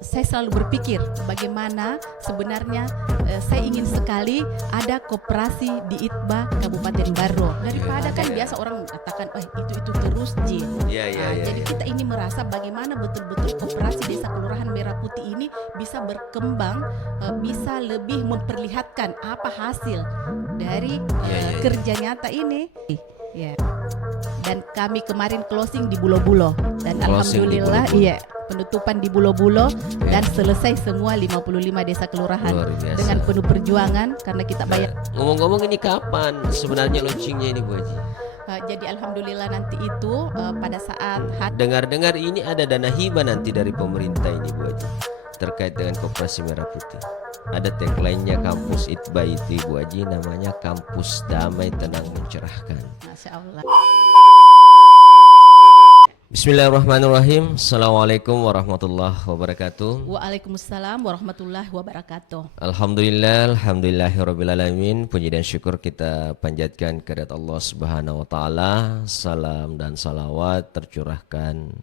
saya selalu berpikir bagaimana sebenarnya saya ingin sekali ada koperasi di ITBA Kabupaten Baro. Daripada kan biasa orang katakan, itu terus Jin. Jadi kita ini merasa bagaimana betul-betul koperasi Desa Kelurahan Merah Putih ini bisa berkembang, bisa lebih memperlihatkan apa hasil dari kerja nyata ini. Ya. Dan kami kemarin closing di Bulo-Bulo dan alhamdulillah penutupan di Bulo-Bulo dan selesai semua 55 desa kelurahan dengan penuh perjuangan karena kita bayar. Ngomong-ngomong ini kapan sebenarnya launchingnya ini Bu Haji? Jadi alhamdulillah nanti itu pada saat dengar-dengar ini ada dana hibah nanti dari pemerintah ini Bu Haji terkait dengan Koperasi Merah Putih. Ada tagline-nya kampus ITBA itu Bu Haji, namanya Kampus Damai Tenang Mencerahkan. Masya Allah. Bismillahirrahmanirrahim. Assalamualaikum warahmatullahi wabarakatuh. Waalaikumsalam warahmatullahi wabarakatuh. Alhamdulillahirrabbilalamin. Puji dan syukur kita panjatkan kehadirat Allah Subhanahu wa taala. Salam dan salawat tercurahkan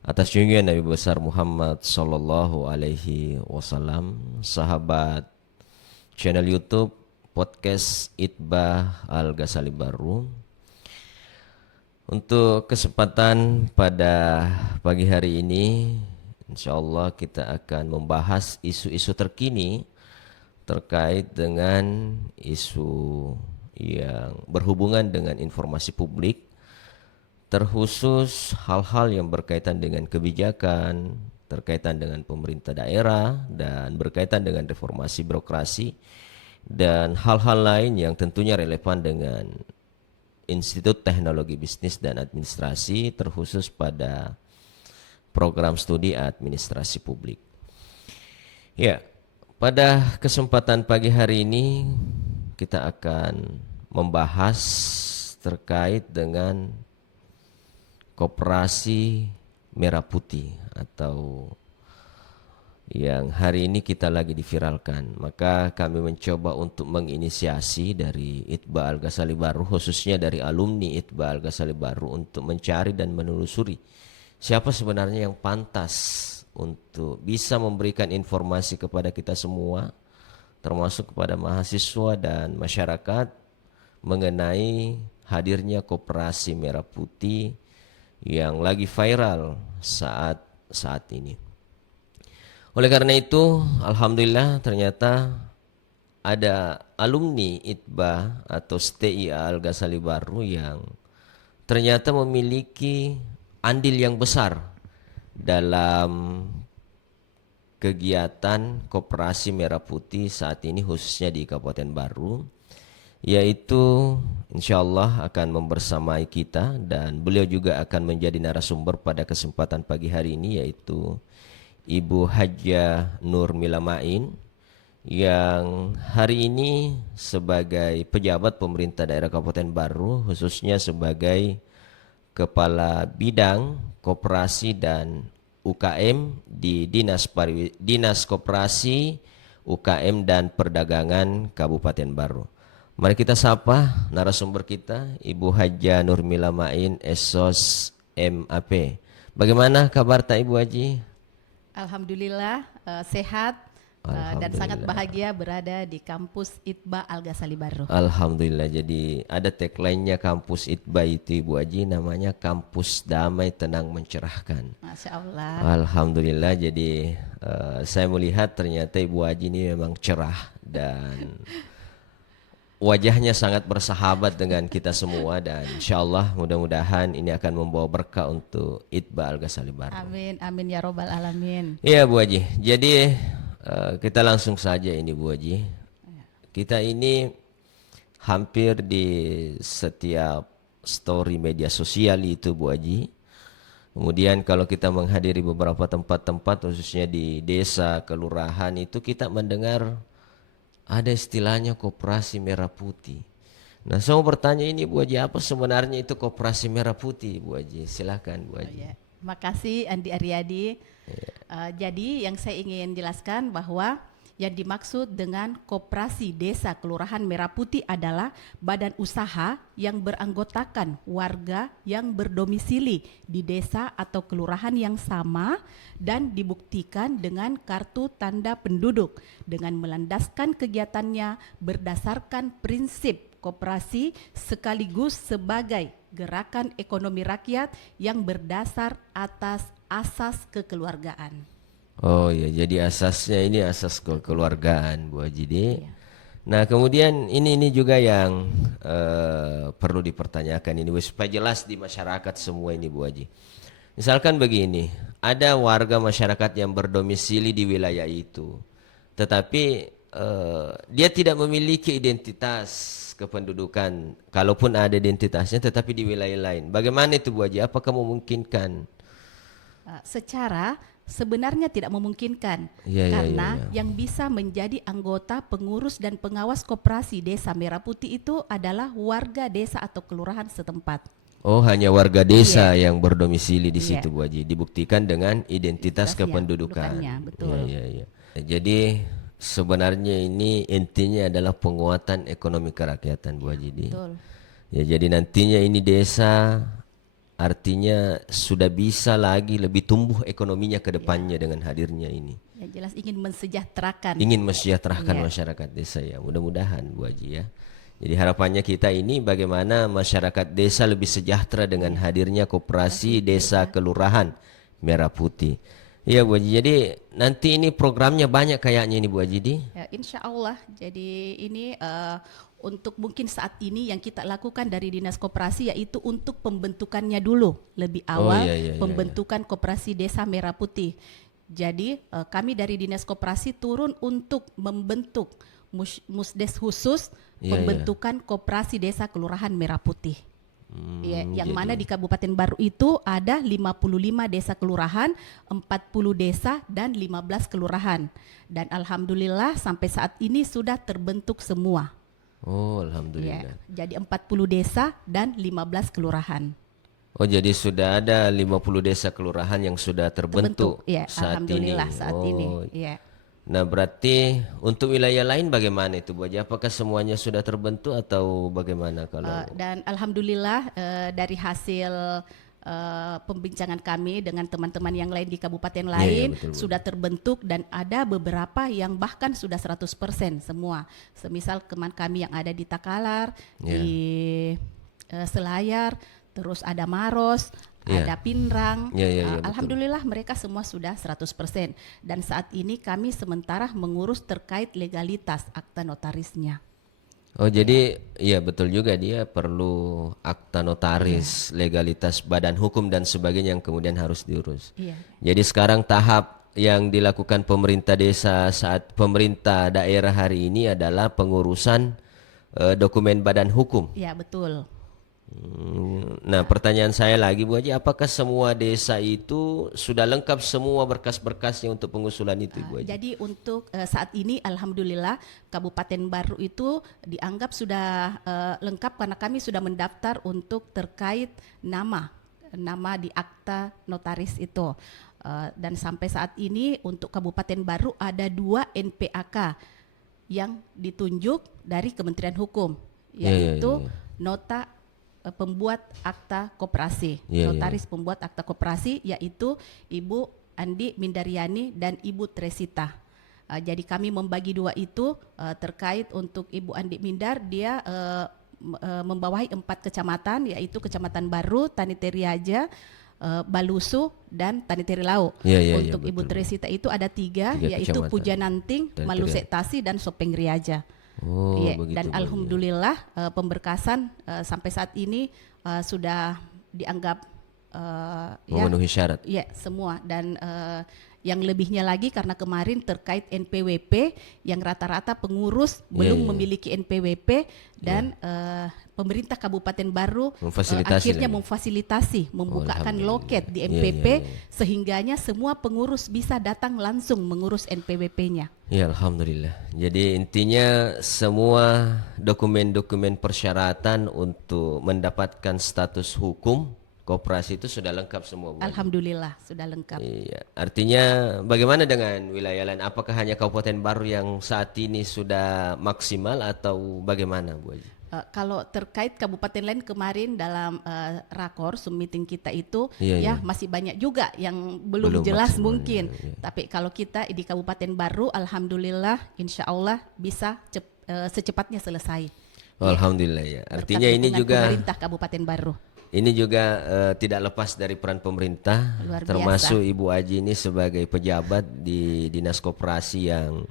atas junjungan Nabi besar Muhammad sallallahu alaihi wasallam, sahabat channel YouTube podcast ITBA Al-Ghazali Baru. Untuk kesempatan pada pagi hari ini, insyaallah kita akan membahas isu-isu terkini terkait dengan isu yang berhubungan dengan informasi publik, terkhusus hal-hal yang berkaitan dengan kebijakan, terkaitan dengan pemerintah daerah, dan berkaitan dengan reformasi birokrasi, dan hal-hal lain yang tentunya relevan dengan Institut Teknologi Bisnis dan Administrasi, terkhusus pada program studi administrasi publik. Ya, pada kesempatan pagi hari ini kita akan membahas terkait dengan Koperasi Merah Putih atau yang hari ini kita lagi diviralkan. Maka kami mencoba untuk menginisiasi dari ITBA Al-Ghazali Baru, khususnya dari alumni ITBA Al-Ghazali Baru, untuk mencari dan menelusuri siapa sebenarnya yang pantas untuk bisa memberikan informasi kepada kita semua, termasuk kepada mahasiswa dan masyarakat, mengenai hadirnya Koperasi Merah Putih yang lagi viral saat ini. Oleh karena itu, alhamdulillah ternyata ada alumni ITBA atau STIA Al-Ghazali Baru yang ternyata memiliki andil yang besar dalam kegiatan Koperasi Merah Putih saat ini, khususnya di Kabupaten Baru, yaitu insyaallah akan membersamai kita, dan beliau juga akan menjadi narasumber pada kesempatan pagi hari ini, yaitu Ibu Hajjah Nur Milamain, yang hari ini sebagai pejabat pemerintah daerah Kabupaten Baru, khususnya sebagai Kepala Bidang Koperasi dan UKM di Dinas Koperasi, UKM dan Perdagangan Kabupaten Baru. Mari kita sapa narasumber kita, Ibu Hajjah Nur Milamain, SOS MAP. Bagaimana kabar tak Ibu Haji? Alhamdulillah sehat dan sangat bahagia berada di kampus ITBA Al-Ghazali Baru. Alhamdulillah, jadi ada tagline-nya kampus ITBA itu Ibu Haji, namanya Kampus Damai Tenang Mencerahkan. Masya Allah. Alhamdulillah, jadi saya melihat ternyata Ibu Haji ini memang cerah dan wajahnya sangat bersahabat dengan kita semua, dan insyaallah mudah-mudahan ini akan membawa berkah untuk ITBA Al-Ghazali Baru. Amin, amin ya robbal alamin. Iya Bu Haji, jadi kita langsung saja ini Bu Haji. Kita ini hampir di setiap story media sosial itu Bu Haji. Kemudian kalau kita menghadiri beberapa tempat-tempat, khususnya di desa, kelurahan, itu kita mendengar ada istilahnya Koperasi Merah Putih. Nah, saya mau bertanya ini Bu Haji, apa sebenarnya itu Koperasi Merah Putih Bu Haji? Silakan Bu Haji. Makasih Andi Aryadi. Jadi yang saya ingin jelaskan bahwa Yang dimaksud dengan Koperasi Desa Kelurahan Merah Putih adalah badan usaha yang beranggotakan warga yang berdomisili di desa atau kelurahan yang sama dan dibuktikan dengan kartu tanda penduduk dengan melandaskan kegiatannya berdasarkan prinsip koperasi sekaligus sebagai gerakan ekonomi rakyat yang berdasar atas asas kekeluargaan. Oh ya, jadi asasnya ini asas kekeluargaan, Bu Haji. Iya. Nah, kemudian ini juga yang perlu dipertanyakan ini supaya jelas di masyarakat semua ini, Bu Haji. Misalkan begini, ada warga masyarakat yang berdomisili di wilayah itu, tetapi dia tidak memiliki identitas kependudukan, kalaupun ada identitasnya tetapi di wilayah lain. Bagaimana itu, Bu Haji? Apakah memungkinkan? Secara sebenarnya tidak memungkinkan Ya. karena yang bisa menjadi anggota pengurus dan pengawas koperasi Desa Merah Putih itu adalah warga desa atau kelurahan setempat. Oh, hanya warga desa yang berdomisili di situ, Iya. Bu Haji. Dibuktikan dengan identitas Identitasnya, kependudukan. kependudukannya, betul. Ya. Jadi sebenarnya ini intinya adalah penguatan ekonomi kerakyatan, Bu Haji. Betul. Ya, jadi nantinya ini desa artinya sudah bisa lagi lebih tumbuh ekonominya ke depannya dengan hadirnya ini. Yang jelas ingin mensejahterakan. Ingin mensejahterakan Iya. masyarakat desa ya. Mudah-mudahan, Bu Haji ya. Jadi harapannya kita ini bagaimana masyarakat desa lebih sejahtera dengan hadirnya koperasi desa kelurahan Merah Putih. Iya, Bu Haji. Jadi nanti ini programnya banyak kayaknya ini, Bu Haji. Ya, insya Allah. Jadi ini untuk mungkin saat ini yang kita lakukan dari Dinas Koperasi yaitu untuk pembentukannya dulu lebih awal, iya. pembentukan Koperasi Desa Merah Putih. Jadi kami dari Dinas Koperasi turun untuk membentuk musdes khusus pembentukan Koperasi Desa Kelurahan Merah Putih. Ya, yang mana di Kabupaten Baru itu ada 55 desa kelurahan, 40 desa dan 15 kelurahan. Dan alhamdulillah sampai saat ini sudah terbentuk semua. Oh, alhamdulillah. Ya, jadi 40 desa dan 15 kelurahan. Oh, jadi sudah ada 50 desa kelurahan yang sudah terbentuk Ya, saat alhamdulillah ini. saat ini. Ya. Nah, berarti untuk wilayah lain bagaimana itu, Bu Haji? Apakah semuanya sudah terbentuk atau bagaimana kalau? Dan alhamdulillah dari hasil pembincangan kami dengan teman-teman yang lain di kabupaten lain betul. sudah terbentuk dan ada beberapa yang bahkan sudah 100% semua. Semisal teman kami yang ada di Takalar, di Selayar, terus ada Maros, ada Pinrang. Betul. Alhamdulillah mereka semua sudah 100%. Dan saat ini kami sementara mengurus terkait legalitas akta notarisnya. Oh, jadi iya betul juga, dia perlu akta notaris, legalitas badan hukum dan sebagainya yang kemudian harus diurus. Iya. Jadi sekarang tahap yang dilakukan pemerintah desa saat pemerintah daerah hari ini adalah pengurusan dokumen badan hukum. Iya, betul. Nah, pertanyaan saya lagi, Bu Haji, apakah semua desa itu sudah lengkap semua berkas-berkasnya untuk pengusulan itu, Bu Haji? Jadi untuk saat ini alhamdulillah Kabupaten Baru itu dianggap sudah lengkap karena kami sudah mendaftar untuk terkait nama di akta notaris itu. Dan sampai saat ini untuk Kabupaten Baru ada 2 NPAK yang ditunjuk dari Kementerian Hukum, yaitu nota pembuat akta koperasi, notaris pembuat akta koperasi yaitu Ibu Andi Mindariani dan Ibu Tresita. Jadi kami membagi 2 itu terkait untuk Ibu Andi Mindar, dia membawahi 4 kecamatan yaitu Kecamatan Baru, Taniteri Aja, Balusu dan Taniteri Lau. Untuk Ibu Tresita itu ada 3 yaitu Pujananting, Malusetasi dan Sopeng Riaja. Oh, dan alhamdulillah pemberkasan sampai saat ini sudah dianggap memenuhi syarat. Ya, semua. Dan yang lebihnya lagi karena kemarin terkait NPWP yang rata-rata pengurus belum memiliki NPWP dan pemerintah Kabupaten Baru akhirnya memfasilitasi membukakan loket di MPP sehingganya semua pengurus bisa datang langsung mengurus NPWP-nya. Ya, alhamdulillah. Jadi intinya semua dokumen-dokumen persyaratan untuk mendapatkan status hukum koperasi itu sudah lengkap semua, Bu Haji? Alhamdulillah sudah lengkap. Iya, artinya bagaimana dengan wilayah lain? Apakah hanya Kabupaten Baru yang saat ini sudah maksimal atau bagaimana, Bu Haji? Kalau terkait kabupaten lain kemarin dalam rakor meeting kita itu Iya. masih banyak juga yang belum jelas maksimal, mungkin. iya. Tapi kalau kita di Kabupaten Baru, alhamdulillah, insya Allah bisa secepatnya selesai. Alhamdulillah ya. Artinya Berkat ini dukungan juga pemerintah Kabupaten Baru. ini juga tidak lepas dari peran pemerintah, Luar biasa. termasuk Ibu Aji ini sebagai pejabat di Dinas Koperasi yang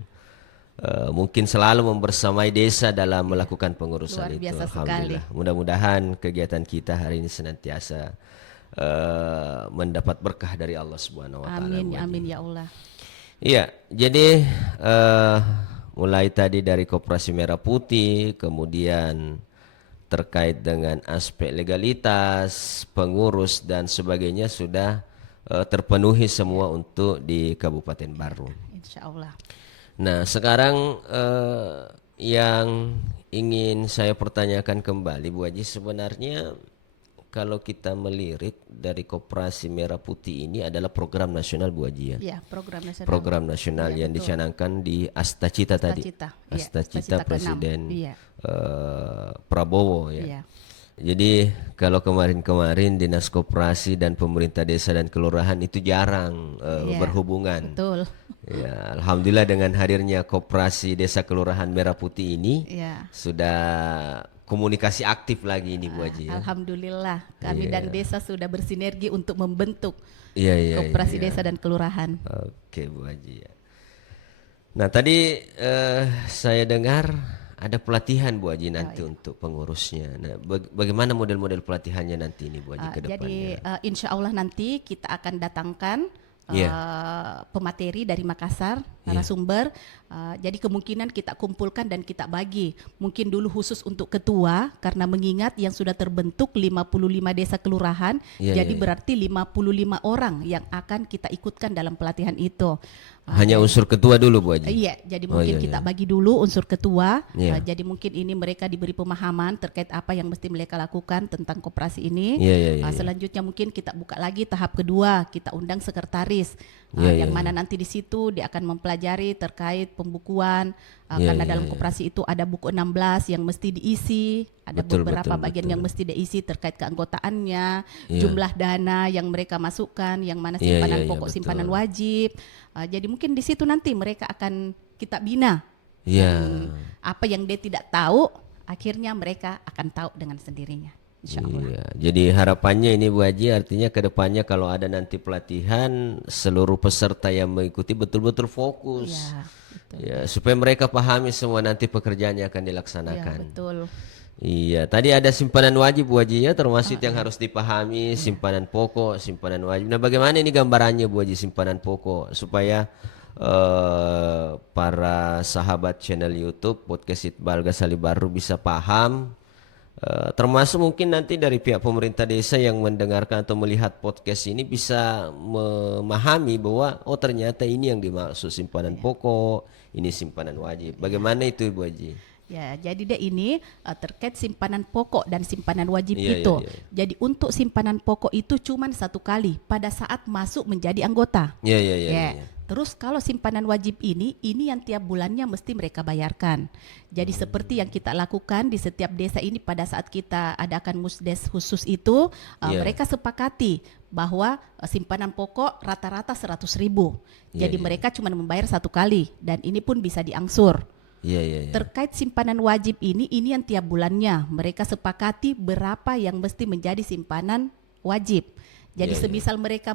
mungkin selalu membersamai desa dalam melakukan pengurusan Luar itu. biasa Alhamdulillah. Mudah-mudahan kegiatan kita hari ini senantiasa mendapat berkah dari Allah Subhanahu wa taala. Amin, Bu Haji. amin ya Allah. Iya, jadi mulai tadi dari Koperasi Merah Putih, kemudian terkait dengan aspek legalitas, pengurus dan sebagainya sudah terpenuhi semua untuk di Kabupaten Baru. Insya Allah. Nah, sekarang yang ingin saya pertanyakan kembali, Bu Haji, sebenarnya kalau kita melirik dari Koperasi Merah Putih ini adalah program nasional, Bu Haji ya. Iya, program nasional. Program nasional Iya, yang betul. dicanangkan di Astacita tadi. Astacita, iya, Astacita Astacita ke-6, Presiden iya. Prabowo ya. Iya. Jadi kalau kemarin-kemarin Dinas Koperasi dan pemerintah desa dan kelurahan itu jarang Iya, berhubungan. Betul. Ya, alhamdulillah dengan hadirnya Koperasi Desa Kelurahan Merah Putih ini Iya. sudah komunikasi aktif lagi ini, Bu Haji ya. Alhamdulillah kami Iya. dan desa sudah bersinergi untuk membentuk Iya, koperasi iya. desa dan kelurahan. Oke, Bu Haji ya. Nah, tadi saya dengar ada pelatihan, Bu Haji, nanti untuk pengurusnya. Nah, bagaimana model-model pelatihannya nanti ini, Bu Haji, ke depannya? Jadi insya Allah nanti kita akan datangkan Iya. pemateri dari Makassar, narasumber. Jadi kemungkinan kita kumpulkan dan kita bagi. Mungkin dulu khusus untuk ketua, karena mengingat yang sudah terbentuk 55 desa kelurahan, Iya, jadi iya. berarti 55 orang yang akan kita ikutkan dalam pelatihan itu. Hanya unsur ketua dulu, Bu Haji? Iya, jadi Oh, mungkin iya, kita iya. bagi dulu unsur ketua. Iya. Jadi mungkin ini mereka diberi pemahaman terkait apa yang mesti mereka lakukan tentang koperasi ini. Iya, iya, iya. Selanjutnya mungkin kita buka lagi tahap kedua, kita undang sekretaris, Iya, yang iya, mana nanti di situ dia akan mempelajari terkait pembukuan. Iya, Karena iya, dalam iya. koperasi itu ada buku 16 yang mesti diisi, ada Betul, beberapa betul, bagian betul. yang mesti diisi terkait keanggotaannya, Iya. jumlah dana yang mereka masukkan, yang mana Iya, simpanan iya, iya, pokok, betul. simpanan wajib. Jadi mungkin di situ nanti mereka akan kita bina. Iya. Apa yang dia tidak tahu, akhirnya mereka akan tahu dengan sendirinya. Insya Allah. Iya, jadi harapannya ini, Bu Haji, artinya ke depannya kalau ada nanti pelatihan, seluruh peserta yang mengikuti betul-betul fokus. Iya, betul. Ya, supaya mereka pahami semua nanti pekerjaan yang akan Iya, dilaksanakan. betul. Iya, tadi ada simpanan wajib, Bu Haji ya, termasuk yang harus dipahami, simpanan pokok, simpanan wajib. Nah, bagaimana ini gambarannya, Bu Haji, simpanan pokok, supaya para sahabat channel YouTube Podcast Iqbal Ghazali Baru bisa paham, termasuk mungkin nanti dari pihak pemerintah desa yang mendengarkan atau melihat podcast ini bisa memahami bahwa oh ternyata ini yang dimaksud simpanan pokok, ini simpanan wajib. Bagaimana itu, Bu Haji? Ya, jadi dia ini terkait simpanan pokok dan simpanan wajib Iya, itu. iya, iya. Jadi untuk simpanan pokok itu cuma satu kali pada saat masuk menjadi anggota. Iya, iya, iya. Ya. iya. Terus kalau simpanan wajib ini yang tiap bulannya mesti mereka bayarkan. Jadi seperti yang kita lakukan di setiap desa ini pada saat kita adakan musdes khusus itu, Iya. mereka sepakati bahwa simpanan pokok rata-rata 100.000. Iya, Jadi iya. mereka cuma membayar satu kali dan ini pun bisa diangsur. Iya, iya, iya. Terkait simpanan wajib ini yang tiap bulannya mereka sepakati berapa yang mesti menjadi simpanan wajib. Jadi Iya, iya. semisal mereka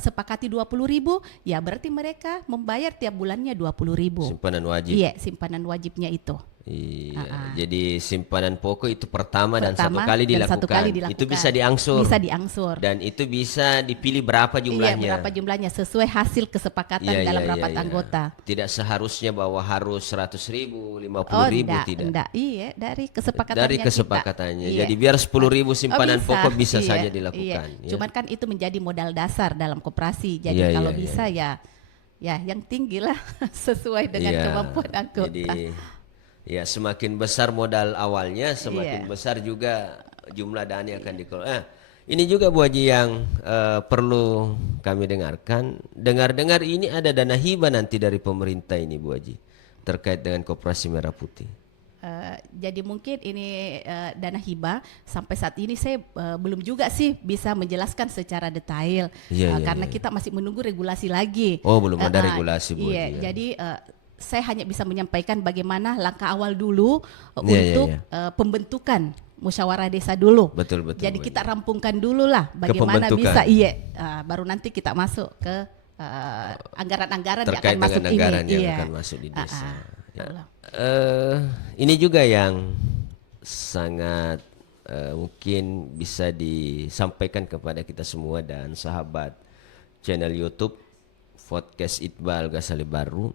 sepakati 20.000, ya berarti mereka membayar tiap bulannya 20.000. Simpanan wajib. Iya, simpanan wajibnya itu. Iya, jadi simpanan pokok itu pertama dan Pertama satu kali dan dilakukan. satu kali dilakukan. Itu bisa diangsur. Bisa diangsur. Dan itu bisa dipilih berapa jumlahnya. Iya, berapa jumlahnya sesuai hasil kesepakatan dalam rapat anggota. Tidak seharusnya bahwa harus 100.000, 50.000 Oh, enggak, tidak. enggak. Iya, dari kesepakatannya Dari kita. kesepakatannya. Iya. Jadi biar 10.000 simpanan pokok bisa iya, saja iya. dilakukan. Ya. Cuman kan itu menjadi modal dasar dalam koperasi. Jadi Iya, kalau iya, bisa ya yang tinggi lah sesuai dengan Iya, kemampuan anggota. Jadi ya semakin besar modal awalnya, semakin Iya. besar juga jumlah dana yang akan dikelola. Ini juga Bu Haji yang perlu kami dengarkan. Dengar-dengar ini ada dana hibah nanti dari pemerintah ini Bu Haji terkait dengan Koperasi Merah Putih. Jadi mungkin ini dana hibah sampai saat ini saya belum juga sih bisa menjelaskan secara detail karena kita masih menunggu regulasi lagi. Oh, belum ada regulasi Bu Iya, Haji, ya. jadi saya hanya bisa menyampaikan bagaimana langkah awal dulu untuk pembentukan musyawarah desa dulu. Betul. Jadi kita rampungkan dulu lah bagaimana bisa baru nanti kita masuk ke anggaran-anggaran yang akan masuk ini. Yang akan masuk di desa. Ini juga yang sangat mungkin bisa disampaikan kepada kita semua dan sahabat channel YouTube podcast Iqbal Ghazali Baru.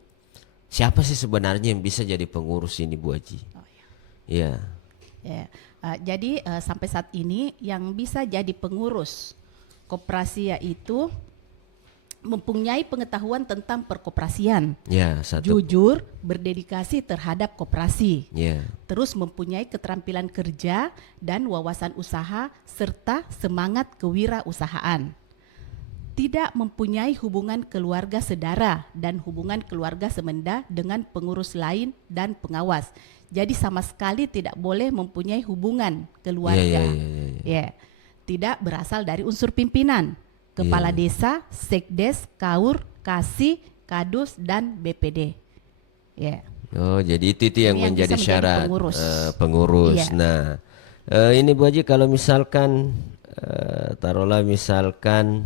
Siapa sih sebenarnya yang bisa jadi pengurus ini Bu Haji? Ya. Jadi sampai saat ini yang bisa jadi pengurus koperasi yaitu mempunyai pengetahuan tentang perkoperasian, jujur, berdedikasi terhadap koperasi, terus mempunyai keterampilan kerja dan wawasan usaha serta semangat kewirausahaan. Tidak mempunyai hubungan keluarga sedara dan hubungan keluarga semenda dengan pengurus lain dan pengawas. Jadi sama sekali tidak boleh mempunyai hubungan keluarga. Tidak berasal dari unsur pimpinan, kepala desa, sekdes, kaur, kasih, kadus dan BPD. Oh, jadi itu yang menjadi syarat pengurus. Iya. Nah, ini Bu Haji kalau misalkan taruhlah misalkan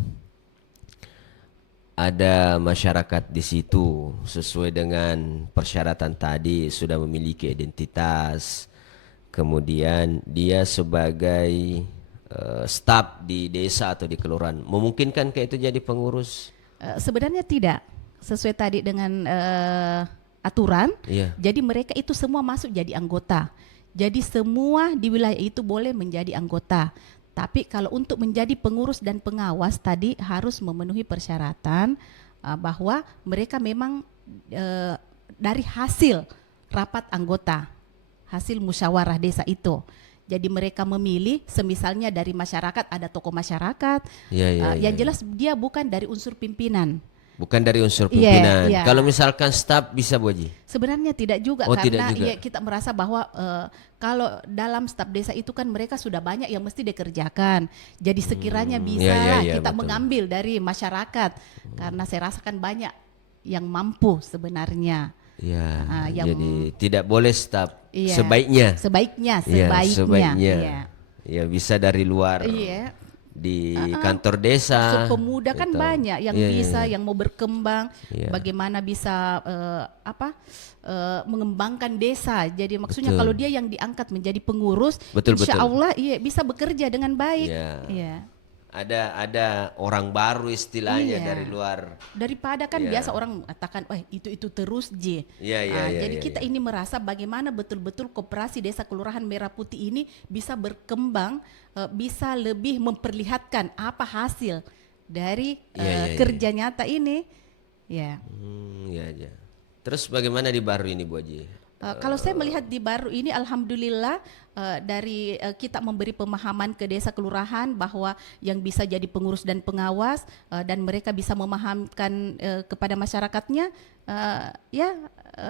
ada masyarakat di situ sesuai dengan persyaratan tadi, sudah memiliki identitas, kemudian dia sebagai staf di desa atau di kelurahan, memungkinkan kayak itu jadi pengurus? Sebenarnya tidak, sesuai tadi dengan aturan. Jadi mereka itu semua masuk jadi anggota. Jadi semua di wilayah itu boleh menjadi anggota. Tapi kalau untuk menjadi pengurus dan pengawas tadi harus memenuhi persyaratan bahwa mereka memang dari hasil rapat anggota, hasil musyawarah desa itu. Jadi mereka memilih, semisalnya dari masyarakat ada tokoh masyarakat, yang jelas dia bukan dari unsur pimpinan. Bukan dari unsur pimpinan. Kalau misalkan staf bisa Bu Haji? Sebenarnya tidak juga, karena kita merasa bahwa kalau dalam staf desa itu kan mereka sudah banyak yang mesti dikerjakan. Jadi sekiranya bisa kita mengambil dari masyarakat, karena saya rasakan banyak yang mampu sebenarnya. Jadi tidak boleh staf, sebaiknya. Ya bisa dari luar. Di kantor desa, pemuda kan banyak yang bisa, yang mau berkembang, bagaimana bisa mengembangkan desa. Jadi maksudnya kalau dia yang diangkat menjadi pengurus, insya Allah bisa bekerja dengan baik. Ada orang baru istilahnya dari luar. Daripada kan biasa orang mengatakan, itu terus jadi kita ini merasa bagaimana betul-betul koperasi desa kelurahan Merah Putih ini bisa berkembang, bisa lebih memperlihatkan apa hasil dari kerja nyata ini. Terus bagaimana di Baru ini Bu Haji? Kalau saya melihat di Baru ini, alhamdulillah dari kita memberi pemahaman ke desa kelurahan bahwa yang bisa jadi pengurus dan pengawas dan mereka bisa memahamkan kepada masyarakatnya,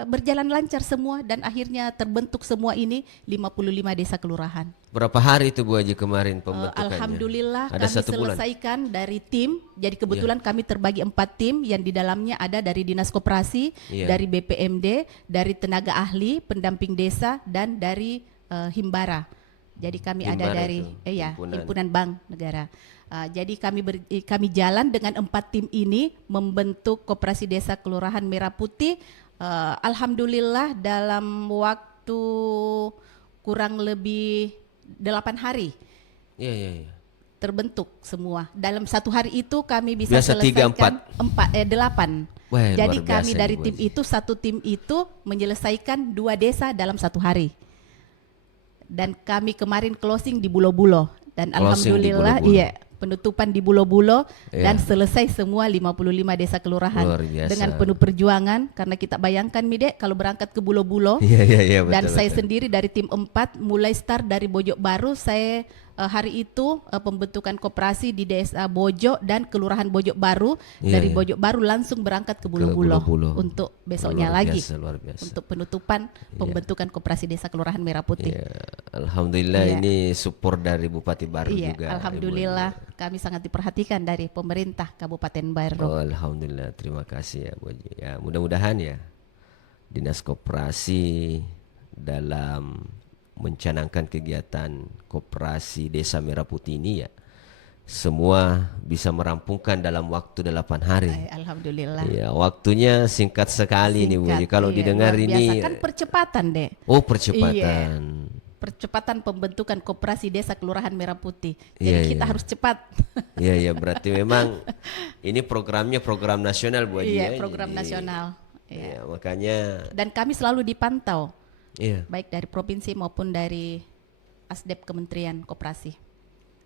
berjalan lancar semua dan akhirnya terbentuk semua ini 55 desa kelurahan. Berapa hari itu Bu Haji kemarin pembentukannya? Alhamdulillah kami selesaikan dari tim. Jadi kebetulan kami terbagi 4 tim yang di dalamnya ada dari Dinas Koperasi, dari BPMD, dari tenaga ahli, pendamping desa dan dari Himbara. Jadi kami ada dari Himpunan Bank Negara. Jadi kami jalan dengan 4 tim ini membentuk Koperasi Desa Kelurahan Merah Putih. Alhamdulillah dalam waktu kurang lebih 8 hari terbentuk semua. Dalam 1 hari itu kami bisa selesaikan 8. Jadi kami dari tim itu, 1 tim itu menyelesaikan 2 desa dalam 1 hari. Dan kami kemarin closing di Bulo-Bulo. Dan alhamdulillah penutupan di Bulo-Bulo dan selesai semua 55 desa kelurahan dengan penuh perjuangan, karena kita bayangkan Mide kalau berangkat ke Bulo-Bulo dan saya sendiri dari tim 4 mulai start dari Bojok Baru, saya hari itu pembentukan koperasi di Desa Bojo dan Kelurahan Bojo Baru. Dari Bojo Baru langsung berangkat ke Bulu-Bulo untuk besoknya luar biasa. untuk penutupan pembentukan koperasi Desa Kelurahan Merah Putih. Alhamdulillah ini support dari Bupati Baru juga. Alhamdulillah kami sangat diperhatikan dari pemerintah Kabupaten Baru. Alhamdulillah, terima kasih ya Bu Haji. Ya, mudah-mudahan ya Dinas Koperasi dalam mencanangkan kegiatan koperasi Desa Merah Putih ini ya semua bisa merampungkan dalam waktu 8 hari. Alhamdulillah. Ya, waktunya singkat sekali nih Bu Haji. Kalau didengar ini kan percepatan deh. Oh, percepatan. Percepatan pembentukan koperasi Desa Kelurahan Merah Putih. Jadi kita harus cepat. Iya, berarti memang ini programnya program nasional Bu Haji. Iya, program nasional. Iya, makanya. Dan kami selalu dipantau, baik dari provinsi maupun dari Asdep Kementerian Koperasi.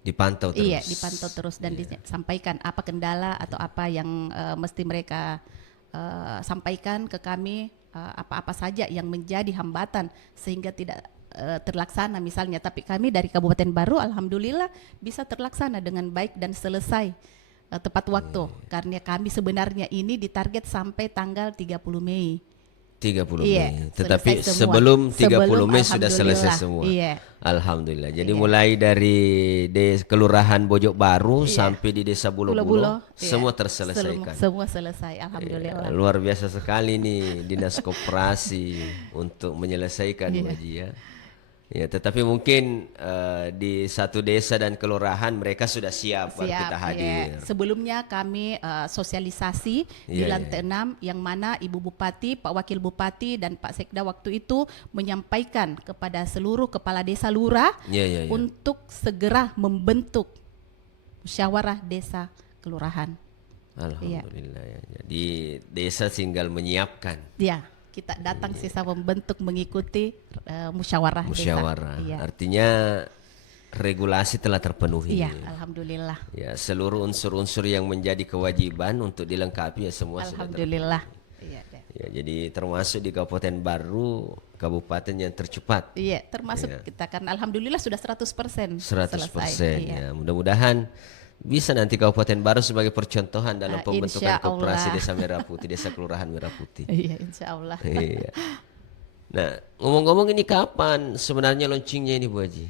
Dipantau terus. Iya, dipantau terus dan disampaikan apa kendala atau apa yang mesti mereka sampaikan ke kami, apa-apa saja yang menjadi hambatan sehingga tidak terlaksana misalnya. Tapi kami dari Kabupaten Baru alhamdulillah bisa terlaksana dengan baik dan selesai tepat waktu, karena kami sebenarnya ini ditarget sampai tanggal 30 Mei. 30 Mei. Tetapi sebelum 30 Mei sudah selesai semua. Alhamdulillah. Jadi mulai dari Kelurahan Bojok Baru sampai di Desa Bulu-Bulo semua terselesaikan. Semua selesai, alhamdulillah. Luar biasa sekali nih Dinas Koperasi untuk menyelesaikan Bu Haji ya. Ya, tetapi mungkin di satu desa dan kelurahan mereka sudah siap kita hadir. Sebelumnya kami sosialisasi di lantai 6 yang mana Ibu Bupati, Pak Wakil Bupati dan Pak Sekda waktu itu menyampaikan kepada seluruh kepala desa lurah untuk segera membentuk musyawarah desa kelurahan. Alhamdulillah ya. Jadi desa tinggal menyiapkan. Kita datang sisa membentuk mengikuti musyawarah desa. Artinya regulasi telah terpenuhi. Alhamdulillah. Ya, seluruh unsur-unsur yang menjadi kewajiban untuk dilengkapi ya semua alhamdulillah. Ya, jadi termasuk di Kabupaten Baru, kabupaten yang tercepat. Iya, termasuk kita kan alhamdulillah sudah 100% 100%. selesai. Ya, mudah-mudahan bisa nanti Kabupaten Baru sebagai percontohan dalam pembentukan koperasi Desa Merah Putih, Desa Kelurahan Merah Putih. Iya, insya Allah. Iya. Nah, ngomong-ngomong ini kapan sebenarnya launchingnya ini Bu Haji?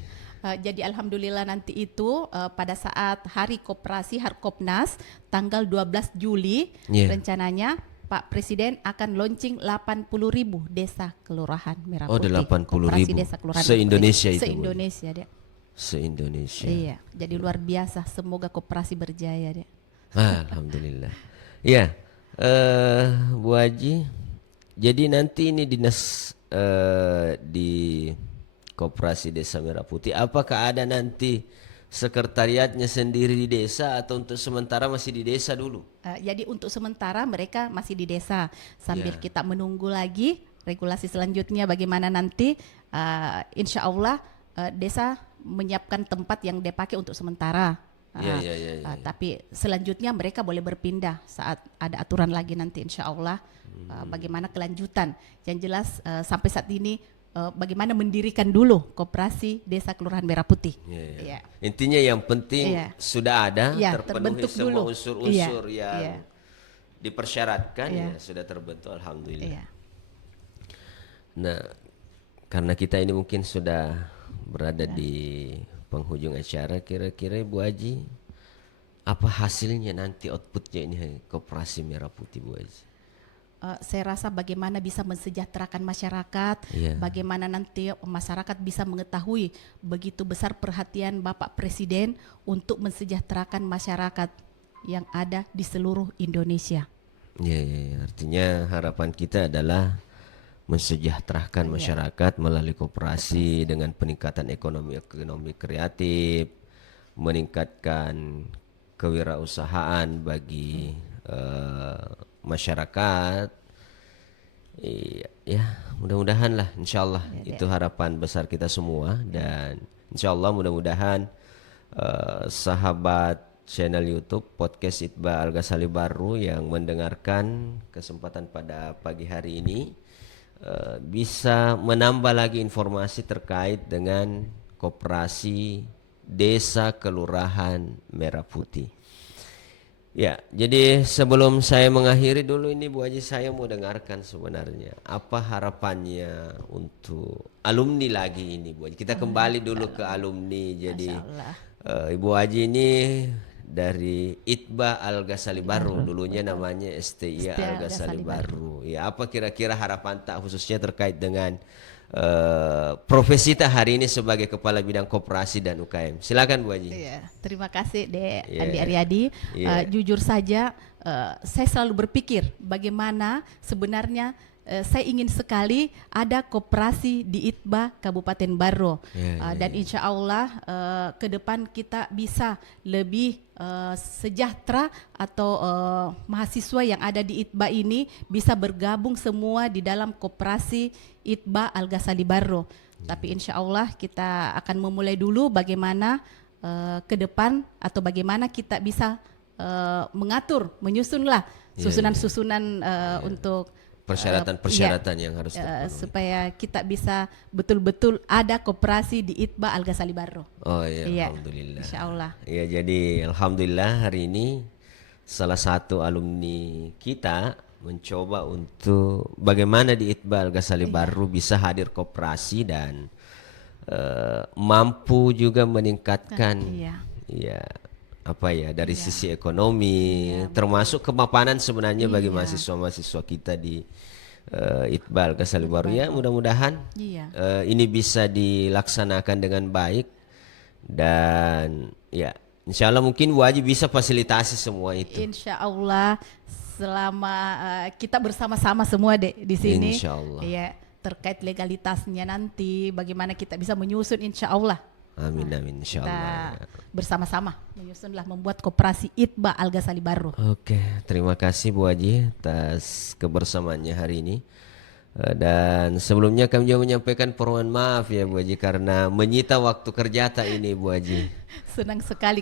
Jadi alhamdulillah nanti itu pada saat Hari Koperasi Harkopnas tanggal 12 Juli rencananya Pak Presiden akan launching 80.000 desa kelurahan Merah Putih. Oh, 80.000 se-Indonesia itu. Se-Indonesia deh. Se-Indonesia. Iya, jadi luar biasa. Semoga koperasi berjaya deh. Alhamdulillah. Ya, Bu Haji. Jadi nanti ini dinas di Koperasi Desa Merah Putih, apakah ada nanti sekretariatnya sendiri di desa atau untuk sementara masih di desa dulu? Jadi untuk sementara mereka masih di desa sambil kita menunggu lagi regulasi selanjutnya bagaimana nanti. Insya Allah desa menyiapkan tempat yang dipakai untuk sementara. Tapi selanjutnya mereka boleh berpindah saat ada aturan lagi nanti insya Allah. Bagaimana kelanjutan. Yang jelas sampai saat ini bagaimana mendirikan dulu Koperasi Desa Kelurahan Merah Putih. Intinya yang penting sudah ada terpenuhi semua dulu unsur-unsur yang dipersyaratkan sudah terbentuk alhamdulillah. Nah, karena kita ini mungkin sudah berada di penghujung acara, kira-kira Bu Haji apa hasilnya nanti outputnya ini Koperasi Merah Putih Bu Haji? Saya rasa bagaimana bisa mensejahterakan masyarakat, bagaimana nanti masyarakat bisa mengetahui begitu besar perhatian Bapak Presiden untuk mensejahterakan masyarakat yang ada di seluruh Indonesia. Artinya harapan kita adalah mensejahterakan masyarakat melalui koperasi dengan peningkatan ekonomi kreatif, meningkatkan kewirausahaan bagi masyarakat. Ya, mudah-mudahan lah insyaallah itu harapan besar kita semua dan insyaallah mudah-mudahan sahabat channel YouTube podcast Itba Al Ghazali Baru yang mendengarkan kesempatan pada pagi hari ini bisa menambah lagi informasi terkait dengan koperasi Desa Kelurahan Merah Putih. Ya, jadi sebelum saya mengakhiri dulu ini Bu Haji, saya mau dengarkan sebenarnya apa harapannya untuk alumni lagi ini Bu Haji. Kita kembali dulu ke alumni. Jadi Masya Allah. Ibu Haji ini dari Itba Al Ghazali Baru, dulunya namanya STIA Al Ghazali Baru. Ya, apa kira-kira harapan tak khususnya terkait dengan profesi tak hari ini sebagai Kepala Bidang Koperasi dan UKM. Silakan Bu Haji. Iya, terima kasih Dek Iya. Andi Aryadi. Iya. Jujur saja, saya selalu berpikir bagaimana sebenarnya saya ingin sekali ada koperasi di Itba Kabupaten Baro. Dan insya Allah ke depan kita bisa lebih sejahtera atau mahasiswa yang ada di Itba ini bisa bergabung semua di dalam koperasi Itba Al Ghazali Baro. Tapi insya Allah kita akan memulai dulu bagaimana ke depan atau bagaimana kita bisa menyusunlah susunan-susunan untuk persyaratan-persyaratan yang harus supaya kita bisa betul-betul ada koperasi di Itba Al Ghazali Baro. Oh ya, alhamdulillah. Insya Allah. Ya, jadi alhamdulillah hari ini salah satu alumni kita mencoba untuk bagaimana di Itba Al Ghazali Baru bisa hadir koperasi dan mampu juga meningkatkan ya apa ya dari sisi ekonomi, termasuk kemapanan sebenarnya bagi mahasiswa-mahasiswa kita di Itba Al Ghazali Baru. Ya, mudah-mudahan ini bisa dilaksanakan dengan baik dan ya insya Allah mungkin Bu Haji bisa fasilitasi semua itu. Insya Allah selama kita bersama-sama semua di sini. Insya Allah. Ya, terkait legalitasnya nanti bagaimana kita bisa menyusun insya Allah. Amin amin insya Allah. Kita bersama-sama menyusunlah membuat koperasi Itba Al Ghazali Baru. Oke, terima kasih Bu Haji atas kebersamaannya hari ini. Dan sebelumnya kami juga menyampaikan permohonan maaf ya Bu Haji karena menyita waktu kerja tak ini Bu Haji. Senang sekali